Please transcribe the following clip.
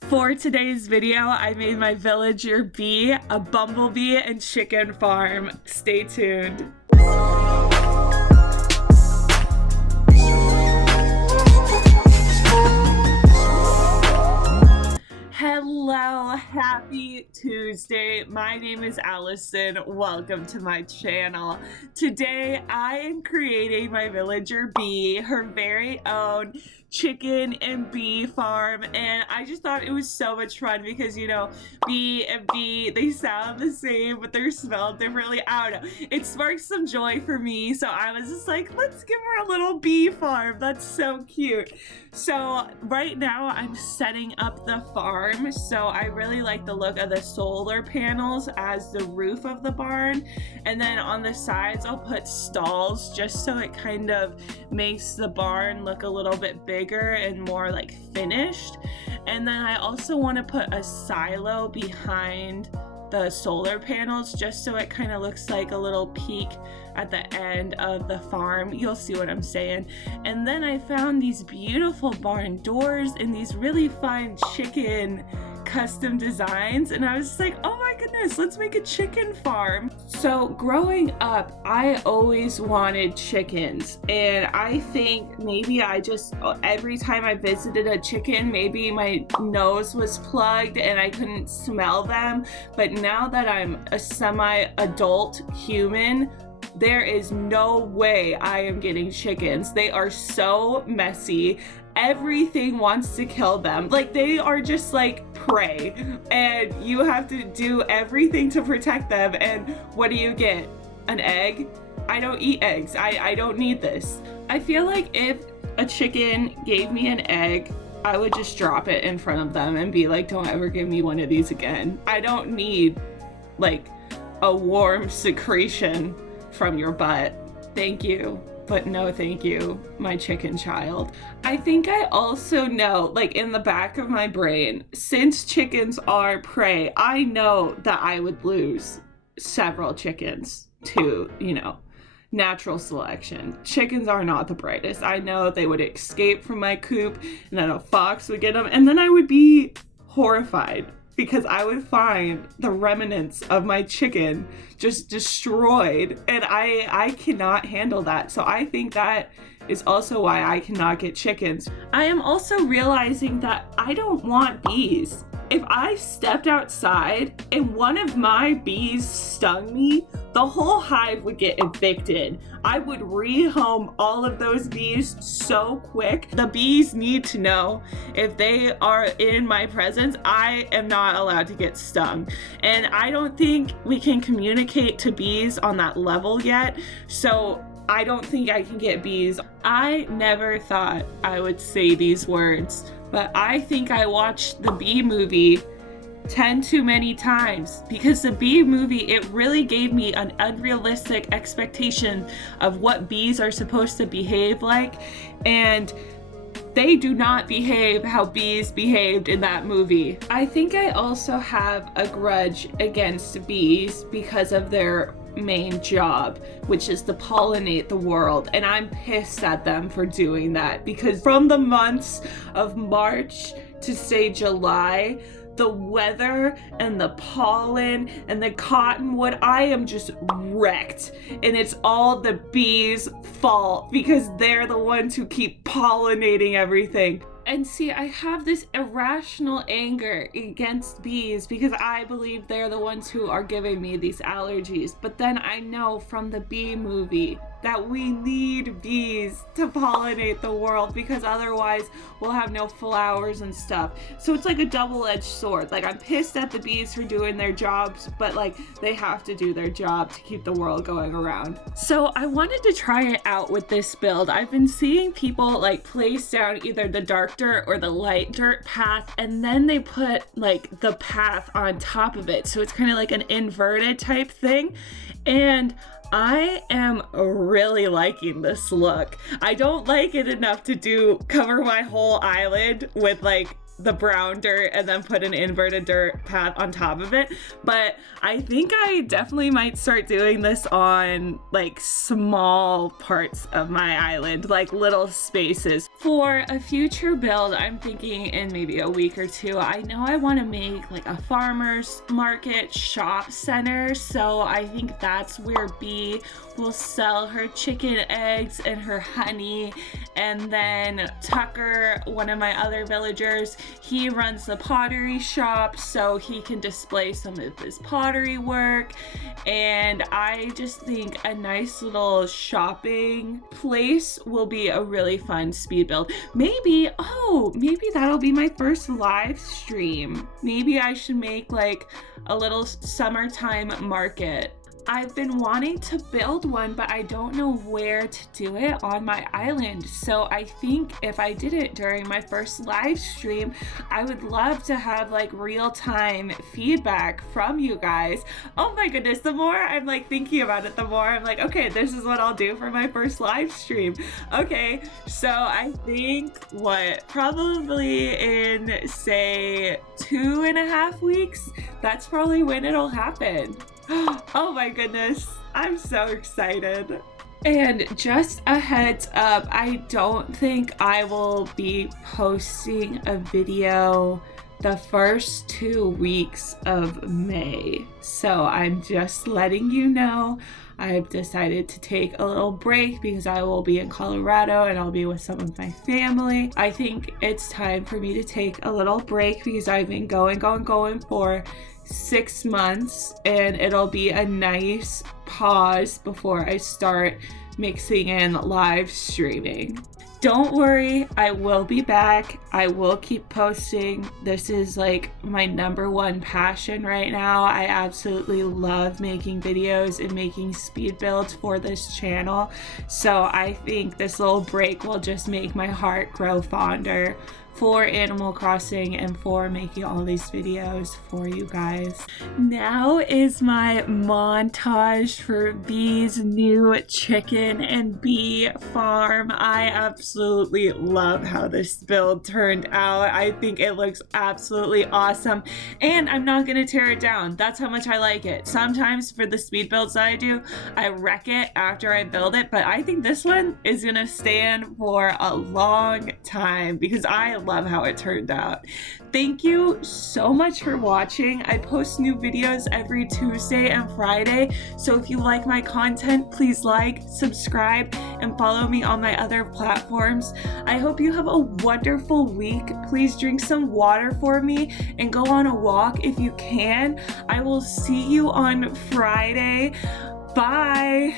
For today's video, I made my villager bee a bumblebee and chicken farm. Stay tuned. Hello, happy Tuesday. My name is Allison. Welcome to my channel. Today I am creating my villager bee, her very own chicken and bee farm, and I just thought it was so much fun because, you know, bee and bee, they sound the same but they're spelled differently. I don't know, it sparked some joy for me, so I was just like, let's give her a little bee farm. That's so cute. So right now I'm setting up the farm. So I really like the look of the solar panels as the roof of the barn, and then on the sides I'll put stalls just so it kind of makes the barn look a little bit bigger and more like finished. And then I also want to put a silo behind the solar panels just so it kind of looks like a little peak at the end of the farm. You'll see what I'm saying. And then I found these beautiful barn doors and these really fine chicken custom designs, and I was just like, oh my goodness, let's make a chicken farm. So growing up, I always wanted chickens, and I think maybe every time I visited a chicken, maybe my nose was plugged and I couldn't smell them. But now that I'm a semi-adult human, there is no way I am getting chickens. They are so messy. Everything wants to kill them. Like, they are just like prey, and you have to do everything to protect them. And what do you get? An egg? I don't eat eggs. I don't need this. I feel like if a chicken gave me an egg, I would just drop it in front of them and be like, don't ever give me one of these again. I don't need like a warm secretion from your butt. Thank you, but no thank you, my chicken child. I think I also know, like in the back of my brain, since chickens are prey, I know that I would lose several chickens to, you know, natural selection. Chickens are not the brightest. I know they would escape from my coop and then a fox would get them, and then I would be horrified because I would find the remnants of my chicken just destroyed, and I cannot handle that. So I think that is also why I cannot get chickens. I am also realizing that I don't want bees. If I stepped outside and one of my bees stung me, the whole hive would get evicted. I would rehome all of those bees so quick. The bees need to know if they are in my presence, I am not allowed to get stung. And I don't think we can communicate to bees on that level yet. So I don't think I can get bees. I never thought I would say these words, but I think I watched the Bee movie 10 too many times, because the Bee movie, it really gave me an unrealistic expectation of what bees are supposed to behave like, and they do not behave how bees behaved in that movie. I think I also have a grudge against bees because of their main job, which is to pollinate the world, and I'm pissed at them for doing that, because from the months of March to say July, the weather and the pollen and the cottonwood, I am just wrecked, and it's all the bees' fault because they're the ones who keep pollinating everything. And see, I have this irrational anger against bees because I believe they're the ones who are giving me these allergies. But then I know from the Bee movie that we need bees to pollinate the world, because otherwise we'll have no flowers and stuff. So it's like a double-edged sword. Like, I'm pissed at the bees for doing their jobs, but like, they have to do their job to keep the world going around. So I wanted to try it out with this build. I've been seeing people like place down either the dark dirt or the light dirt path, and then they put like the path on top of it, so it's kind of like an inverted type thing. And I am really liking this look. I don't like it enough to cover my whole island with like the brown dirt and then put an inverted dirt path on top of it. But I think I definitely might start doing this on like small parts of my island, like little spaces. For a future build, I'm thinking in maybe a week or two, I know I want to make like a farmer's market shop center. So I think that's where Bee will sell her chicken eggs and her honey. And then Tucker, one of my other villagers, he runs the pottery shop, so he can display some of his pottery work. And I just think a nice little shopping place will be a really fun speed build. Maybe that'll be my first live stream. Maybe I should make like a little summertime market. I've been wanting to build one, but I don't know where to do it on my island. So I think if I did it during my first live stream, I would love to have like real-time feedback from you guys. Oh my goodness, the more I'm like thinking about it, the more I'm like, okay, this is what I'll do for my first live stream. Okay, so I think probably in say 2.5 weeks, that's probably when it'll happen. Oh my goodness, I'm so excited. And just a heads up, I don't think I will be posting a video the first 2 weeks of May. So I'm just letting you know I've decided to take a little break because I will be in Colorado and I'll be with some of my family. I think it's time for me to take a little break because I've been going for 6 months, and it'll be a nice pause before I start mixing in live streaming. Don't worry, I will be back. I will keep posting. This is like my #1 passion right now. I absolutely love making videos and making speed builds for this channel. So I think this little break will just make my heart grow fonder for Animal Crossing and for making all these videos for you guys. Now is my montage for Bee's new chicken and bee farm. I absolutely love how this build turned out. I think it looks absolutely awesome, and I'm not gonna tear it down. That's how much I like it. Sometimes for the speed builds that I do, I wreck it after I build it, but I think this one is gonna stand for a long time because I love how it turned out. Thank you so much for watching. I post new videos every Tuesday and Friday, so if you like my content, please like, subscribe, and follow me on my other platforms. I hope you have a wonderful week. Please drink some water for me and go on a walk if you can. I will see you on Friday. Bye.